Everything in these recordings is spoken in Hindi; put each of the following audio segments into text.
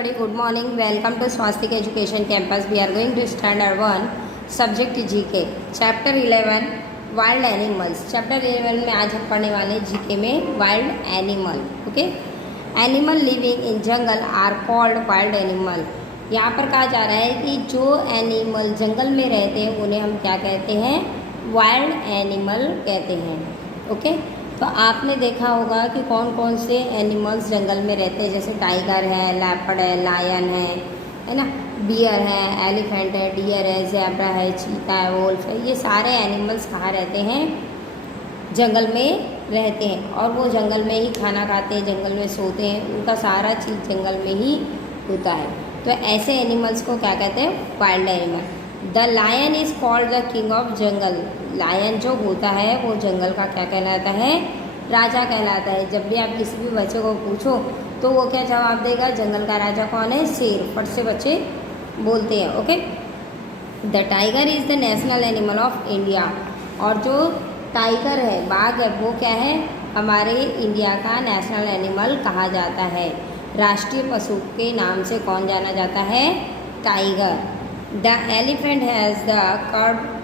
everybody, good morning. Welcome to Swastika Education Campus. We are going to standard 1 subject GK chapter 11 wild animals. chapter 11 में आज हम पढ़ने वाले हैं GK में wild animal. Okay, animal living in jungle are called wild animal. यहाँ पर कहा जा रहा है कि जो एनिमल जंगल में रहते हैं उन्हें हम क्या कहते हैं, वाइल्ड एनिमल कहते हैं. ओके, तो आपने देखा होगा कि कौन कौन से एनिमल्स जंगल में रहते हैं, जैसे टाइगर है, लेपर्ड है, लायन है ना, बियर है, एलिफेंट है, डियर है, ज़ेब्रा है, चीता है, वोल्फ है. ये सारे एनिमल्स कहाँ रहते हैं, जंगल में रहते हैं. और वो जंगल में ही खाना खाते हैं, जंगल में सोते हैं, उनका सारा चीज़ जंगल में ही होता है. तो ऐसे एनिमल्स को क्या कहते हैं, wild animal. The lion is called the king of jungle. Lion जो होता है वो जंगल का क्या कहलाता है, राजा कहलाता है. जब भी आप किसी भी बच्चे को पूछो तो वो क्या जवाब देगा, जंगल का राजा कौन है, शेर. फट से बच्चे बोलते हैं. Okay, the tiger is the national animal of India. और जो टाइगर है, बाघ है, वो क्या है, हमारे इंडिया का नेशनल एनिमल कहा जाता है. राष्ट्रीय पशु के नाम से कौन जाना जाता है, tiger. The elephant has the curved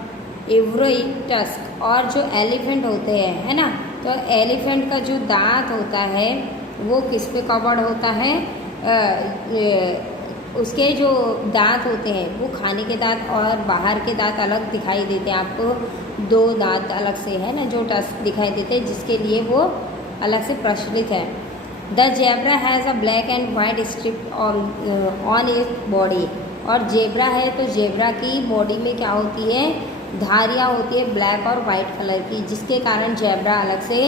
every tusk. और जो एलिफेंट होते हैं, है ना, तो एलिफेंट का जो दांत होता है वो किस पे कवर्ड होता है, उसके जो दांत होते हैं वो खाने के दांत और बाहर के दांत अलग दिखाई देते हैं. आपको दो दांत अलग से है ना जो टस्क दिखाई देते हैं, जिसके लिए वो अलग से प्रचलित है. The zebra has a black and white strip on its body. और जेब्रा है तो जेब्रा की बॉडी में क्या होती है, धारियाँ होती है ब्लैक और वाइट कलर की, जिसके कारण जेब्रा अलग से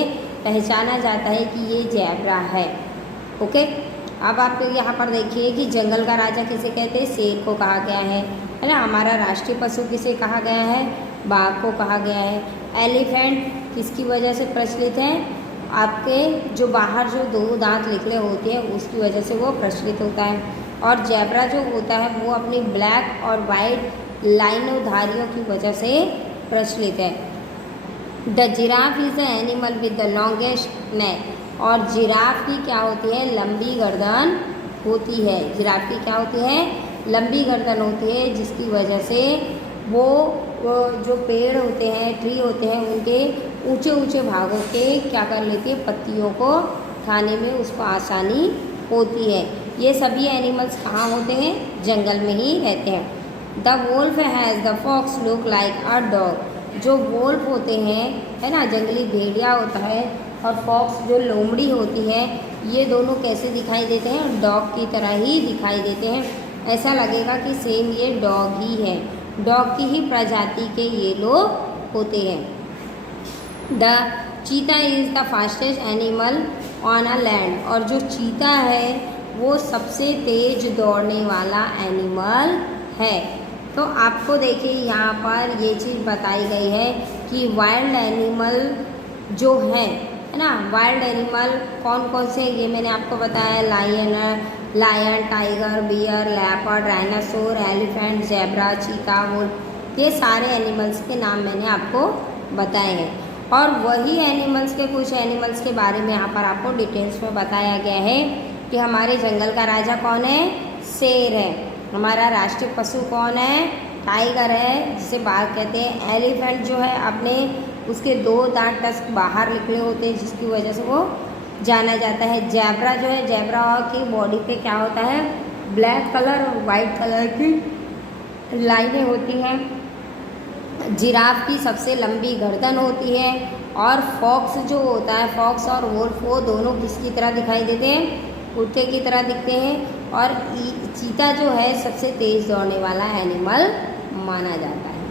पहचाना जाता है कि ये जेब्रा है. ओके, अब आप यहाँ पर देखिए कि जंगल का राजा किसे कहते हैं, शेर को कहा गया है ना. हमारा राष्ट्रीय पशु किसे कहा गया है, बाघ को कहा गया है. एलिफेंट किसकी वजह से प्रचलित है, आपके जो बाहर जो दो दांत निकले होते हैं उसकी वजह से वो प्रचलित होता है. और जेब्रा जो होता है वो अपनी ब्लैक और वाइट लाइनों धारियों की वजह से प्रचलित है. The giraffe is the animal with the longest neck. और जिराफ की क्या होती है, लंबी गर्दन होती है. जिराफ की क्या होती है, लंबी गर्दन होती है, जिसकी वजह से वो जो पेड़ होते हैं, ट्री होते हैं, उनके ऊंचे ऊंचे भागों के क्या कर लेती है, पत्तियों को खाने में उसको आसानी होती है. ये सभी एनिमल्स कहाँ होते हैं, जंगल में ही रहते हैं. The wolf has the fox look like a dog. जो वोल्फ होते हैं, है ना, जंगली भेड़िया होता है, और फॉक्स जो लोमड़ी होती है, ये दोनों कैसे दिखाई देते हैं, डॉग की तरह ही दिखाई देते हैं. ऐसा लगेगा कि सेम ये डॉग ही है, डॉग की ही प्रजाति के ये लोग होते हैं. द चीता is the fastest animal on a land. और जो चीता है वो सबसे तेज दौड़ने वाला एनिमल है. तो आपको देखिए यहाँ पर ये चीज़ बताई गई है कि वाइल्ड एनिमल जो है ना, वाइल्ड एनिमल कौन कौन से, ये मैंने आपको बताया, lion, tiger, bear, leopard, dinosaur, elephant, zebra, cheetah, wolf. ये सारे एनिमल्स के नाम मैंने आपको बताए हैं. और वही एनिमल्स के कुछ एनिमल्स के बारे में यहाँ पर आपको डिटेल्स में बताया गया है कि हमारे जंगल का राजा कौन है, शेर है. हमारा राष्ट्रीय पशु कौन है, टाइगर है, जिसे बाघ कहते हैं. एलिफेंट जो है अपने उसके दो दांत टस्क बाहर निकले होते हैं, जिसकी वजह से वो जाना जाता है. जेब्रा जो है, जेब्रा की बॉडी पे क्या होता है, ब्लैक कलर और वाइट कलर की लाइनें होती हैं. जिराफ की सबसे लंबी गर्दन होती है. और फॉक्स जो होता है, फॉक्स और वोल्फ, वो दोनों किसकी तरह दिखाई देते हैं, कुत्ते की तरह दिखते हैं. और चीता जो है सबसे तेज़ दौड़ने वाला एनिमल माना जाता है.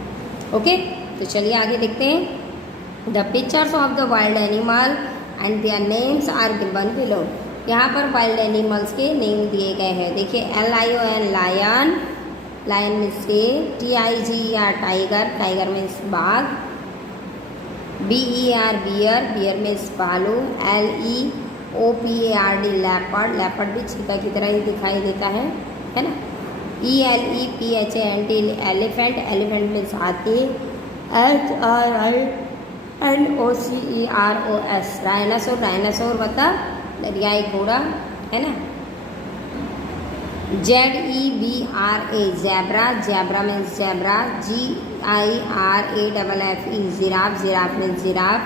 ओके, तो चलिए आगे देखते हैं. The pictures of the wild animal and their names are given below. यहाँ पर वाइल्ड एनिमल्स के नेम दिए गए हैं. देखिए, LION लायन, लायन मीन्स शेर. TIGER टाइगर, टाइगर मीन्स बाघ. BER बियर, बियर मीन्स भालू. LEOPARD लेपर्ड, लेपर्ड भी चीता की तरह ही दिखाई देता है ना. ELEPHANT एलिफेंट, एलिफेंट मीन्स हाथी. HRINOCEROS डायनासोर, डायनासोर मतलब दरियाई घोड़ा, है ना. ZEBRA zebra, zebra means zebra. GIRAFFE giraffe, giraffe means giraffe.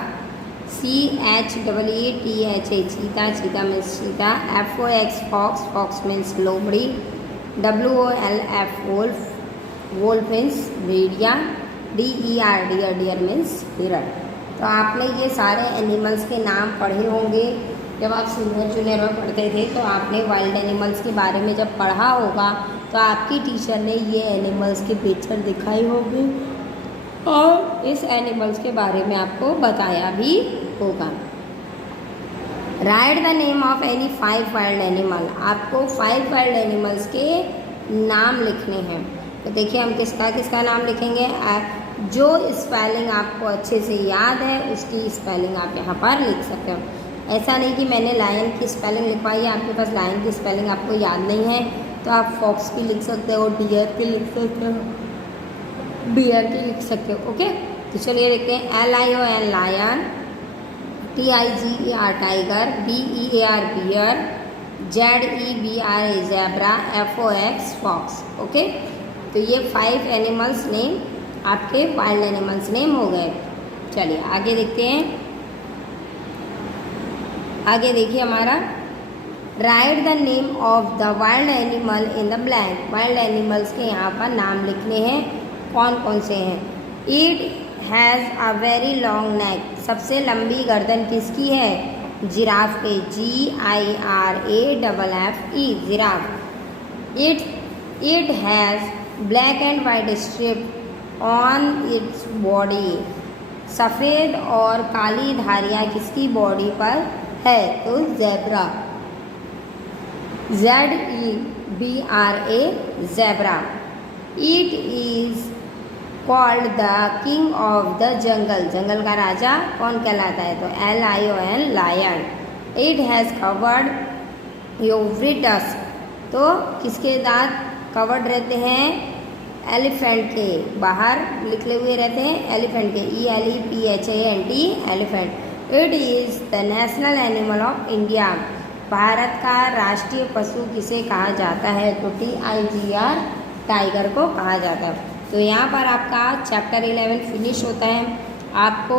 CHEETHA चीता, चीता मीन्स चीता। FOX फॉक्स, फॉक्स मीन्स लोमड़ी। WOLF वोल्फ, वोल्फ मीन्स भेड़िया। DER डियर, डियर मीन्स हिरण। तो आपने ये सारे एनिमल्स के नाम पढ़े होंगे जब आप सीनियर जूनियर में पढ़ते थे। तो आपने वाइल्ड एनिमल्स के बारे में जब पढ़ा होगा तो आपकी टीचर ने ये एनिमल्स के पिक्चर दिखाई होगी और इस एनिमल्स के बारे में आपको बताया भी होगा। Right the name of any 5 wild animal. आपको 5 वाइल्ड एनिमल्स के नाम लिखने हैं। तो देखिए हम किसका किसका नाम लिखेंगे। जो स्पेलिंग आपको अच्छे से याद है उसकी स्पेलिंग आप यहाँ पर लिख सकते हो। ऐसा नहीं कि मैंने लायन की स्पेलिंग लिखवाई है, आपके पास लायन की स्पेलिंग आपको याद नहीं है तो आप फॉक्स की लिख सकते हो, डियर की लिख सकते हो, बियर की लिख सकते हो। ओके, तो चलिए देखते हैं। LION lion, TIGER tiger, BEAR bear, ZEBRA zebra, FOX fox. Okay, तो ये 5 एनिमल्स नेम आपके वाइल्ड एनिमल्स नेम हो गए। चलिए आगे देखते हैं। आगे देखिए हमारा write the name of the wild animal in the blank. Wild animals के यहाँ पर नाम लिखने हैं। कौन कौन से हैं। It has a very long neck. सबसे लंबी गर्दन किसकी है। जिराफ के। GIRAFFE giraffe. It has black and white strip on its body. सफ़ेद और काली धारियाँ किसकी बॉडी पर है। तो zebra. ZEBRA zebra. It is called the king of the jungle. जंगल का राजा कौन कहलाता है। तो LION lion. It has covered every tusk. तो किसके दांत कवर्ड रहते हैं। एलिफेंट के। बाहर निकले हुए रहते हैं एलिफेंट के। ELEPHANT elephant. It is the national animal of India. Bharat का राष्ट्रीय पशु किसे कहा जाता है। तो TIGR टाइगर को कहा जाता है। तो यहाँ पर आपका चैप्टर 11 फिनिश होता है। आपको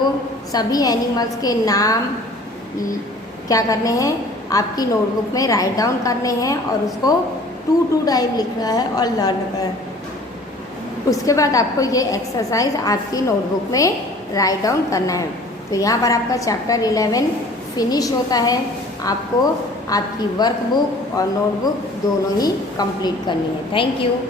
सभी एनिमल्स के नाम क्या करने हैं, आपकी नोटबुक में राइट डाउन करने हैं और उसको 2 टाइम लिखना है और लर्न करना है। उसके बाद आपको ये एक्सरसाइज आपकी नोटबुक में राइट डाउन करना है। तो यहाँ पर आपका चैप्टर 11 फिनिश होता है। आपको आपकी वर्कबुक और नोटबुक दोनों ही कंप्लीट करनी है। Thank you.